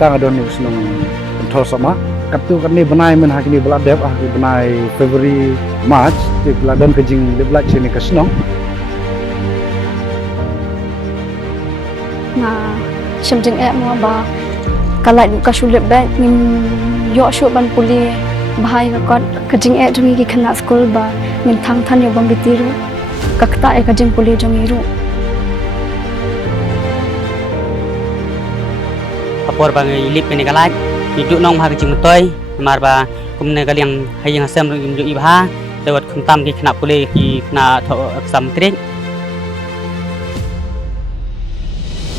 tang adon ni senong control sama katu kan ni benai men hak ni bela dep hak benai February March ti bela don kejing de bela chini ka senong na shimjing mo ba kalai ka shulip ba min yo shu ban puli bahai ka kot kejing jongi ki khana school ba min thang than yo bang bitiru kakta kejing puli jongi ru apor bang ilip ni kalai hidup nong ha kecing toy mar ba kumne kaliang hayang asam ru imju ibha lewat kuntam ki kena pule ki kena tho exam trik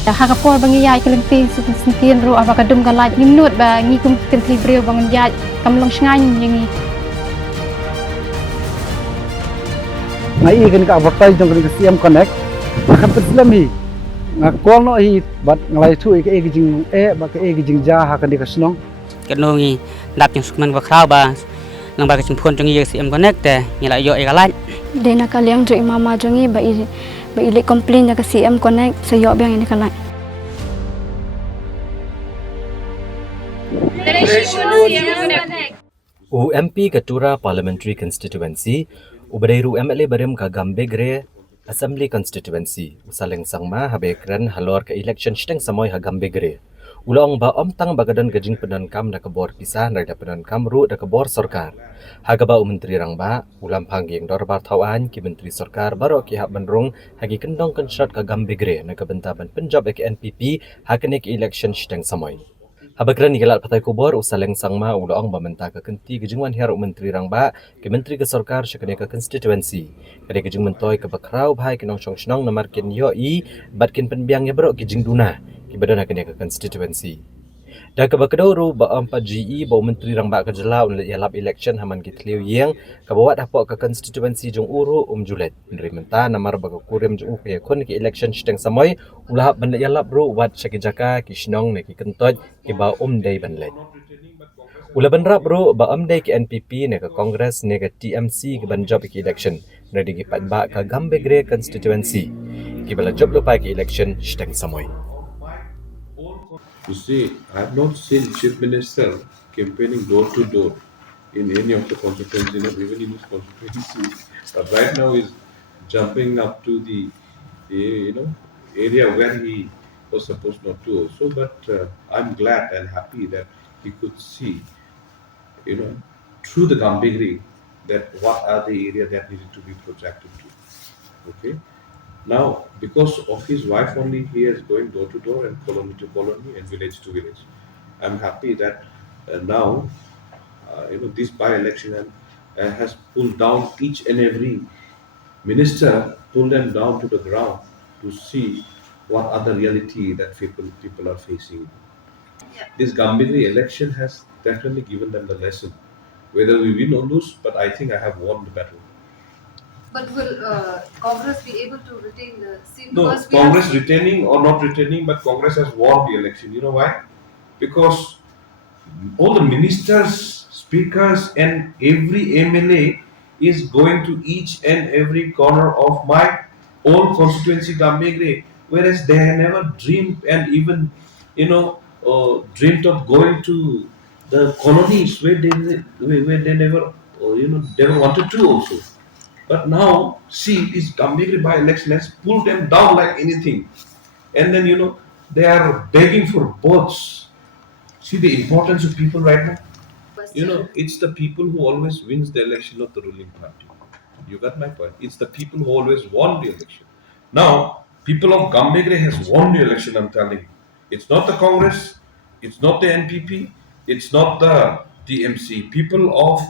hakapor bang yai kelenting sikin ru apa kadum kalai nimnut ba ngi kum tentli breu bang yai kamlong sngai ngi ngai kan ka advertise jong kan CM connect akan terselam hi ngakol no hi bat ngalai thu ke gijing ba ke gijing ja ha kan di ka senong kenongi dap yang sukman ba krau ba nang ba kecing phone jongi CM connect te ngila yo kalai dena kaliang jo mama jongi ba ile complain ya ke CM connect sayo bang ini kalai MP Ketura Parliamentary Constituency Ubadairu MLA Barem ka Gambegre Assembly Constituency Saleng sangma habekran halor ke election steng samoy ha Gambegre ulong ba tang bagadan gajing pedan kam da ke Bor Pisa da pedan kam ru da ke Bor Sorkar haga ba menteri rang ba ulam pangging dor bar thawan ki menteri Sorkar baro ki hak benrung hagi kendong konstrat ka Gambegre na ke bentaban Punjab ke NPP hakene ke election steng samoy Habakran nigelat patai kubor usaleng sangma ulong bamenta ke kenti gejingwan hiar menteri rangba ke menteri ke Sorkar syakane ke constituency kade gejing mentoi ke bakrau bhai kinong song nomor kin yo I batkin penbiang ya berok gejing duna ki badan hakane ke constituency da ke bakadoro ba 4 GE ba menteri rangba ke jela un yalap election haman ki tliu yeng ke bawat hapok ke constituency jong uru julet menteri menta namar ba kurim jong ke kon ki election steng samoy ulah ban yalap ru wat syakijaka ki shnong ne ki kentoj ki ba dei ban let ula ban rap ru ba dei ki NPP ne ke Congress ne ke TMC ki ban job ki election ne di ki pat ba ka Gambegre constituency ki bala job lo pa ki election steng samoy. You see, I have not seen Chief Minister campaigning door to door in any of the constituencies, not even in his constituency. But right now he's jumping up to the area where he was supposed not to also. But I'm glad and happy that he could see, through the Gambegre, that what are the areas that needed to be projected to. Okay. Now, because of his wife only, he is going door to door and colony to colony and village to village. I'm happy that now, this by-election has pulled down each and every minister, pulled them down to the ground to see what are the reality that people are facing. This Gambegre election has definitely given them the lesson. Whether we win or lose, but I think I have won the battle. But will Congress be able to retain the seat? No, Congress retaining or not retaining, but Congress has won the election. You know why? Because all the ministers, speakers, and every MLA is going to each and every corner of my own constituency, Gambegre, whereas they had never dreamed and even, dreamt of going to the colonies where they never, never wanted to also. But now, see, this Gambegre by-election has pulled them down like anything. And then, they are begging for votes. See the importance of people right now? It's the people who always wins the election, not the ruling party. You got my point? It's the people who always won the election. Now, people of Gambegre has won the election, I'm telling you. It's not the Congress, it's not the NPP, it's not the TMC. People of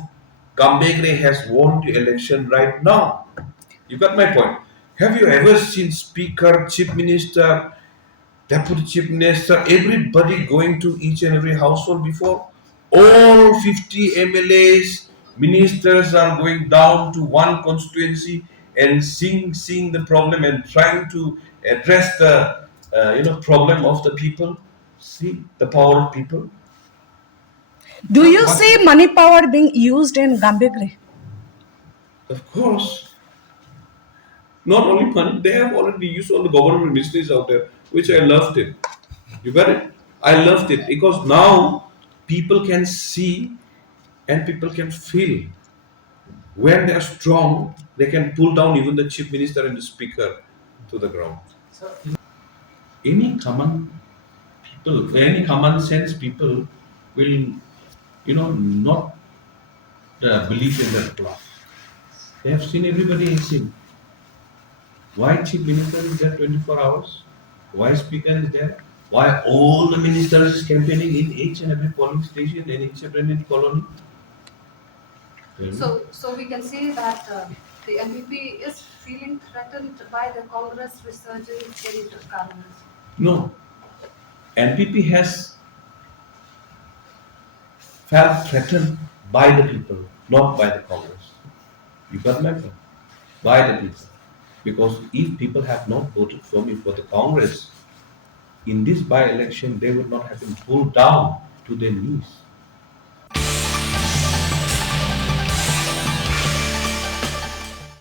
Gambegre has won the election right now. You got my point? Have you ever seen Speaker, Chief Minister, Deputy Chief Minister, everybody going to each and every household before? All 50 MLAs, ministers are going down to one constituency and seeing the problem and trying to address the problem of the people. See the power of people. Do you see money power being used in Gambegre? Of course. Not only money, they have already used all the government ministries out there, which I loved it. You got it? I loved it because now people can see and people can feel. When they are strong, they can pull down even the chief minister and the speaker to the ground. Any common people, any common sense people will, not believe in that bluff. They have seen, everybody has seen. Why chief minister is there 24 hours? Why speaker is there? Why all the ministers is campaigning in each and every polling station and each and every colony? Tell me. So we can say that the MPP is feeling threatened by the Congress resurgence in governance. No, NPP has felt threatened by the people, not by the Congress. You got my point? By the people. Because if people have not voted for me for the Congress, in this by-election, they would not have been pulled down to their knees.